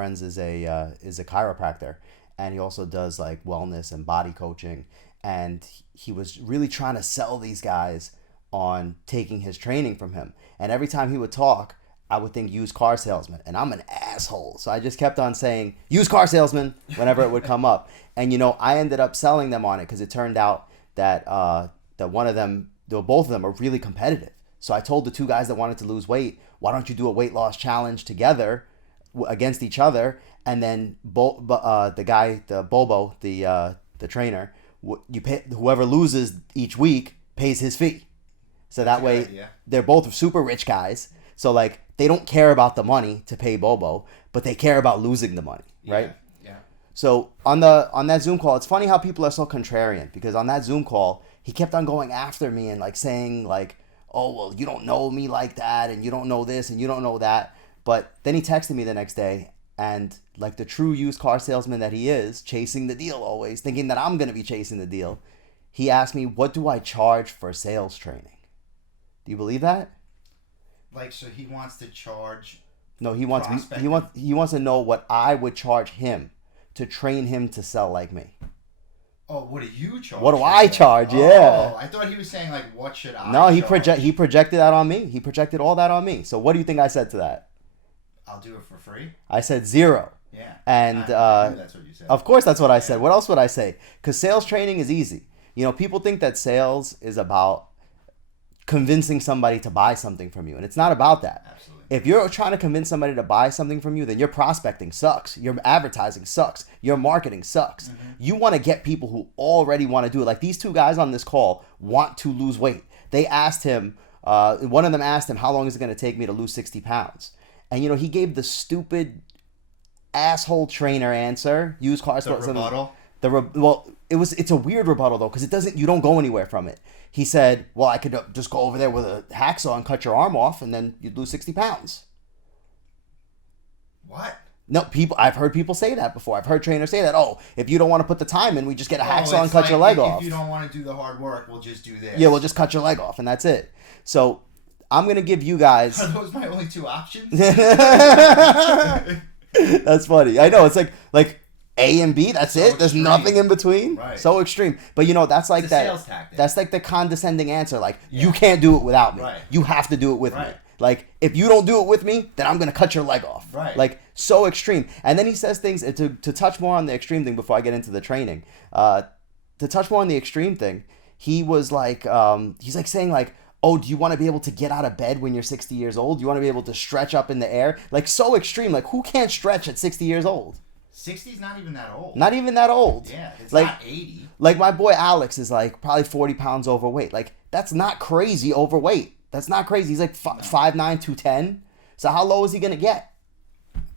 friends is a chiropractor, and he also does like wellness and body coaching, and he was really trying to sell these guys on taking his training from him. And every time he would talk, I would think used car salesman, and I'm an asshole, so I just kept on saying used car salesman whenever it would come up. And I ended up selling them on it because it turned out that one of them, both of them are really competitive. So I told the two guys that wanted to lose weight, why don't you do a weight loss challenge together against each other? And then the guy, the Bobo, the trainer, you pay, whoever loses each week pays his fee. So that way they're both super rich guys. So like they don't care about the money to pay Bobo, but they care about losing the money, right? Yeah. So on that Zoom call, it's funny how people are so contrarian, because on that Zoom call, he kept on going after me and like saying like, oh, well, you don't know me like that, and you don't know this, and you don't know that. But then he texted me the next day, and like the true used car salesman that he is, chasing the deal always, thinking that I'm going to be chasing the deal, he asked me, what do I charge for sales training? Do you believe that? Like, so he wants to charge... No, he wants to know what I would charge him to train him to sell like me. Oh, what do you charge? What do I charge? Yeah. Oh, I thought he was saying like, what should I? No, he charge? projected that on me. He projected all that on me. So what do you think I said to that? I'll do it for free. I said 0. Yeah. And I knew that's what you said. Of course, that's what I said. What else would I say? Because sales training is easy. People think that sales is about convincing somebody to buy something from you, and it's not about that. Absolutely. If you're trying to convince somebody to buy something from you, then your prospecting sucks, your advertising sucks, your marketing sucks. Mm-hmm. You want to get people who already want to do it. Like these two guys on this call want to lose weight. They asked him, one of them asked him, how long is it going to take me to lose 60 pounds? And he gave the stupid asshole trainer answer. Used car rebuttal. It's a weird rebuttal though, because you don't go anywhere from it. He said, well, I could just go over there with a hacksaw and cut your arm off, and then you'd lose 60 pounds. What? No, I've heard people say that before. I've heard trainers say that. Oh, if you don't want to put the time in, we just get a hacksaw and cut your leg off. If you don't want to do the hard work, we'll just do this. Yeah, we'll just cut your leg off, and that's it. So I'm going to give you guys... Are those my only two options? That's funny. I know, it's like A and B, that's so it. There's nothing in between. Right. So extreme. But that's like it's a sales tactic. That's like the condescending answer. Like, you can't do it without me. Right. You have to do it with me. Like, if you don't do it with me, then I'm going to cut your leg off. Right. Like, so extreme. And then he says things, to touch more on the extreme thing before I get into the training, to touch more on the extreme thing, he was like, he's like saying like, oh, do you want to be able to get out of bed when you're 60 years old? Do you want to be able to stretch up in the air? Like, so extreme. Like, who can't stretch at 60 years old? 60's not even that old. Not even that old. Yeah, it's like, not 80. Like, my boy Alex is like probably 40 pounds overweight. Like, that's not crazy overweight. That's not crazy. He's like 5'9", 210. So how low is he going to get?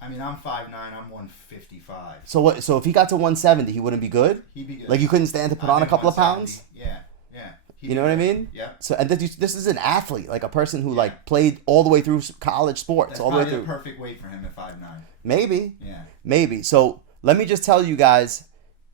I mean, I'm 5'9", I'm 155. So what? So if he got to 170, he wouldn't be good? He'd be good. Like, you couldn't stand to put on a couple of pounds? Yeah. You know what I mean? Yeah. So, and this is an athlete, like a person who like played all the way through college sports. That's all the way probably through. the perfect weight for him at 5'9". Maybe. Yeah. Maybe. So let me just tell you guys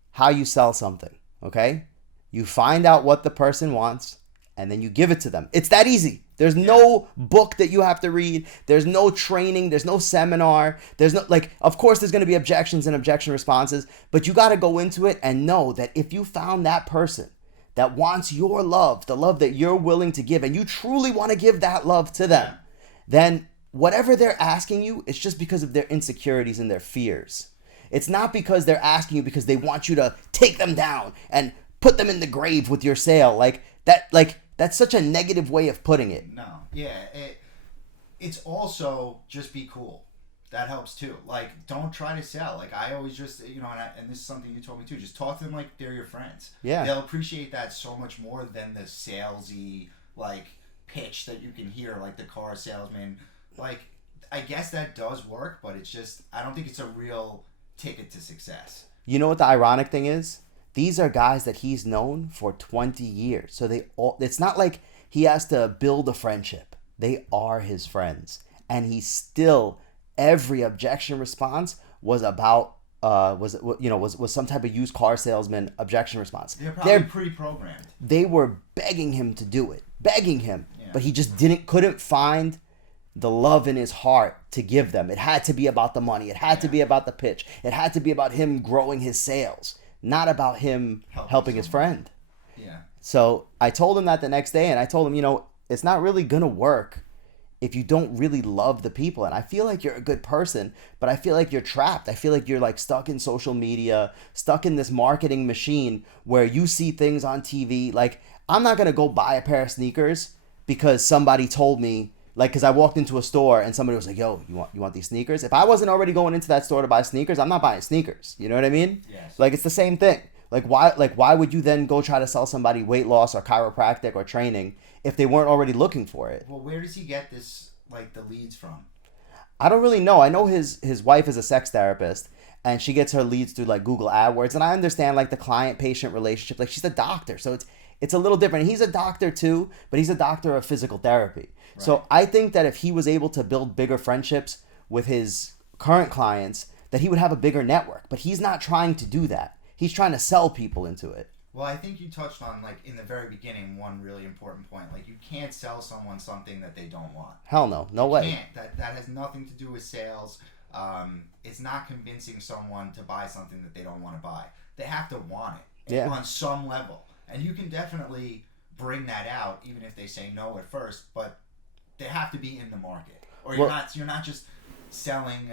how you sell something, okay? You find out what the person wants, and then you give it to them. It's that easy. There's no book that you have to read. There's no training. There's no seminar. There's no, like, of course there's going to be objections and objection responses, but you got to go into it and know that if you found that person that wants your love, the love that you're willing to give, and you truly want to give that love to them, then whatever they're asking you, it's just because of their insecurities and their fears. It's not because they're asking you because they want you to take them down and put them in the grave with your sale. That's such a negative way of putting it. No. Yeah. It's also just be cool. That helps too. Like, don't try to sell. Like, I always just, and this is something you told me too, just talk to them like they're your friends. Yeah. They'll appreciate that so much more than the salesy, like, pitch that you can hear, like the car salesman. Like, I guess that does work, but it's just, I don't think it's a real ticket to success. You know what the ironic thing is? These are guys that he's known for 20 years. So it's not like he has to build a friendship. They are his friends. And he's still... Every objection response was about was some type of used car salesman objection response. They're pre-programmed. They were begging him to do it, begging him, Yeah. but he just couldn't find the love in his heart to give them. It had to be about the money. It had to be about the pitch. It had to be about him growing his sales, not about him helping his friend. Yeah. So I told him that the next day, and I told him, it's not really going to work if you don't really love the people. And I feel like you're a good person, but I feel like you're trapped. I feel like you're like stuck in social media, stuck in this marketing machine where you see things on TV. Like, I'm not going to go buy a pair of sneakers because somebody told me, like, because I walked into a store and somebody was like, yo, you want these sneakers? If I wasn't already going into that store to buy sneakers, I'm not buying sneakers. You know what I mean? Yes. Like, it's the same thing. Why would you then go try to sell somebody weight loss or chiropractic or training if they weren't already looking for it? Well, where does he get this, like, the leads from? I don't really know. I know his wife is a sex therapist, and she gets her leads through like Google AdWords, and I understand like the client-patient relationship. Like, she's a doctor, so it's a little different. He's a doctor too, but he's a doctor of physical therapy. Right. So I think that if he was able to build bigger friendships with his current clients, that he would have a bigger network. But he's not trying to do that. He's trying to sell people into it. Well, I think you touched on, like, in the very beginning, one really important point. Like, you can't sell someone something that they don't want. Hell no. No way. You can't. That has nothing to do with sales. It's not convincing someone to buy something that they don't want to buy. They have to want it on some level. And you can definitely bring that out, even if they say no at first, but they have to be in the market. Or you're not just selling,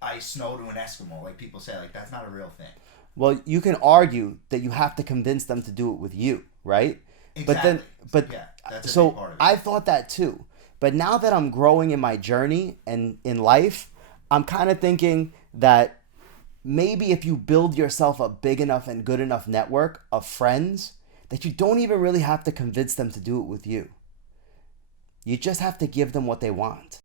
ice snow to an Eskimo, like people say. Like, that's not a real thing. Well, you can argue that you have to convince them to do it with you, right? Exactly. But yeah, that's so a big part of it. I thought that too. But now that I'm growing in my journey and in life, I'm kind of thinking that maybe if you build yourself a big enough and good enough network of friends, that you don't even really have to convince them to do it with you. You just have to give them what they want.